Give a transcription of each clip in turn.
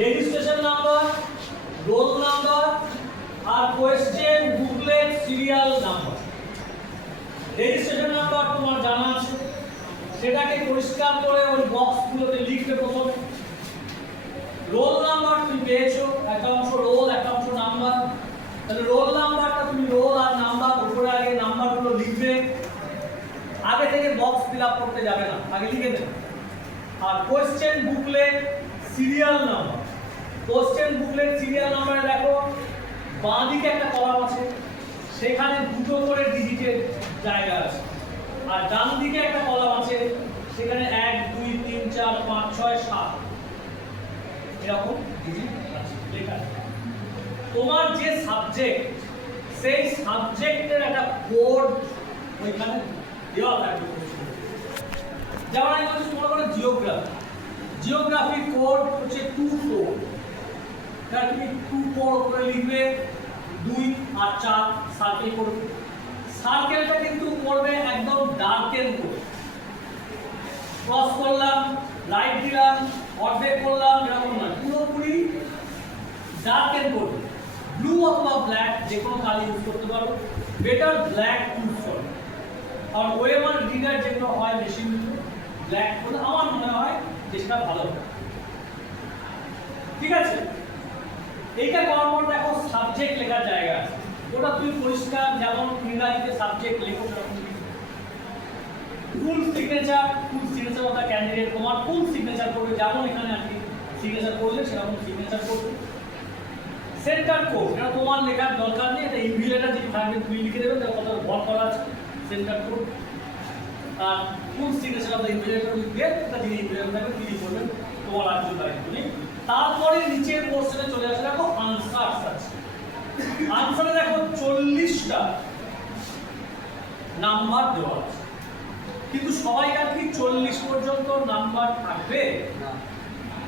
Registration number, roll number আর question booklet serial number. Registration number তোমার জানা আছে, সেটাকে পরিষ্কার করে ওই বক্সগুলোতে লিখবে প্রথমে। রোল নাম্বার তুমি পেয়েছো, একটা অংশ রোল একটা অংশ নাম্বার। তাহলে রোল নাম্বারটা তুমি রোল আর নাম্বার উপরে আগে নাম্বারগুলো লিখবে, আগে থেকে বক্স ফিল আপ করতে যাবে না, আগে লিখে দেবে। আর question booklet serial number, question booklet serial নাম্বারে দেখো বাঁ দিকে একটা কলাম আছে, সেখানে দুটো করে ডিজিটের জায়গা আছে, আর ডান দিকে একটা কলাম আছে, সেখানে 1 2 3 4 5 6 7 এরকম ডিজিট আছে লেখা আছে। তোমার যে সাবজেক্ট, সেই সাবজেক্টের একটা কোড ওইখানে দেওয়া থাকবে। যেমন আমি বলছি মনে করো জিওগ্রাফি, জিওগ্রাফি কোড হচ্ছে 24। তাহলে তুমি 24 করে লিখবে, 2 আর 4 সার্কেল করবে। সার্কেলটা কিন্তু করবে একদম ডার্কেন করে, ক্রস করলাম, লাইট দিলাম, অর্ধেক করলাম, এরকম না, পুরোপুরি ডার্কেন করবে। ব্লু অথবা ব্ল্যাক যে কোনো কালার ইউজ করতে পারো, বেটার ব্ল্যাক ইউজ করো। আর ওয়েমার রিডার যেগুলো হয় মেশিন ব্ল্যাক করে আমার মনে হয় যে সেটা ভালো হবে। ঠিক আছে, এইটা করার পর দেখো সাবজেক্ট লেখার জায়গা আছে, ওটা তুমি পরিষ্কার যেমন ইংরাজিতে সাবজেক্ট লেখো সেরকম full signature, full signature of the candidate, তোমার ফুল সিগনেচার করবে, যেমন এখানে আর কি সিগনেচার করলে সেরকম সিগনেচার করবে। সেন্টার কোড, এটা তোমার লেখার দরকার নেই, এটা ইনভিলেটার যদি থাকবে তুমি লিখে দেবে, তার কথা ভর করা আছে সেন্টার কোড। আর full signature of the invigilator with date, এটা যিনি ইনভিলেটার থাকবে তিনি করবেন, তোমার আর কিছু দায়িত্ব নেই। তারপরে নিচের পোর্শনে চলে আসে দেখো আনসারস আছে। আনসারে দেখো 40টা নাম্বার দেওয়া আছে, কিন্তু সবাইকার কি 40 পর্যন্ত নাম্বার থাকবে?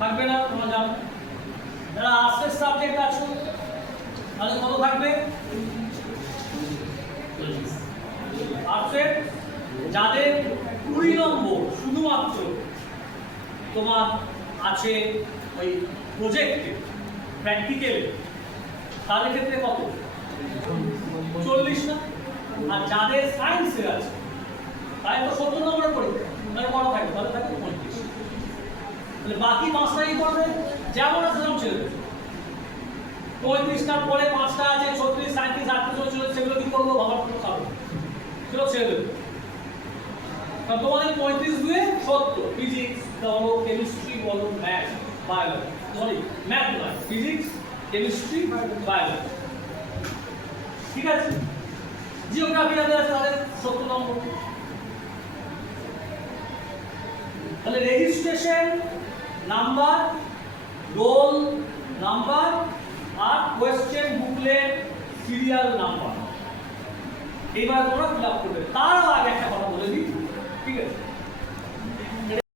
থাকবে না, তোমরা জানো। যারা আর্টসের সাবজেক্ট আছে তাহলে কত থাকবে? আর্টসের যাদের 20 নম্বর শুধুমাত্র তোমার আছে ওই প্রজেক্টে, প্র্যাকটিক্যালে, তাদের ক্ষেত্রে কত? 40 না। আর যাদের সায়েন্সে আছে তাই তো 70 নম্বরের পরীক্ষা, তাহলে কত থাকবে? তাহলে থাকবে 35। তাহলে বাকি 5টা কি করবে? যেমন আছে সেরকম ছেড়ে দেবে। 35টার পরে 5টা আছে 36 37 38 চলে, সেগুলো কি করবো? ভাবার কোনো কারণ নেই, সেগুলো ছেড়ে দেবে। কারণ তোমাদের 35 দুয়ে 70, ফিজিক্স বলো, কেমিস্ট্রি বলো, ম্যাথ, বায়োলজি, সরি ম্যাথ নয়, ফিজিক্স, কেমিস্ট্রি, বায়োলজি। ঠিক আছে, জিওগ্রাফি যাদের আছে তাদের 70 নম্বর। তাহলে রেজিস্ট্রেশন নাম্বার, রোল নাম্বার আর কোয়েশ্চেন বুকলেট সিরিয়াল নাম্বার, এইবার তোমরা ফিল আপ করবে। তারও আগে একটা কথা বলে দিই, ঠিক আছে?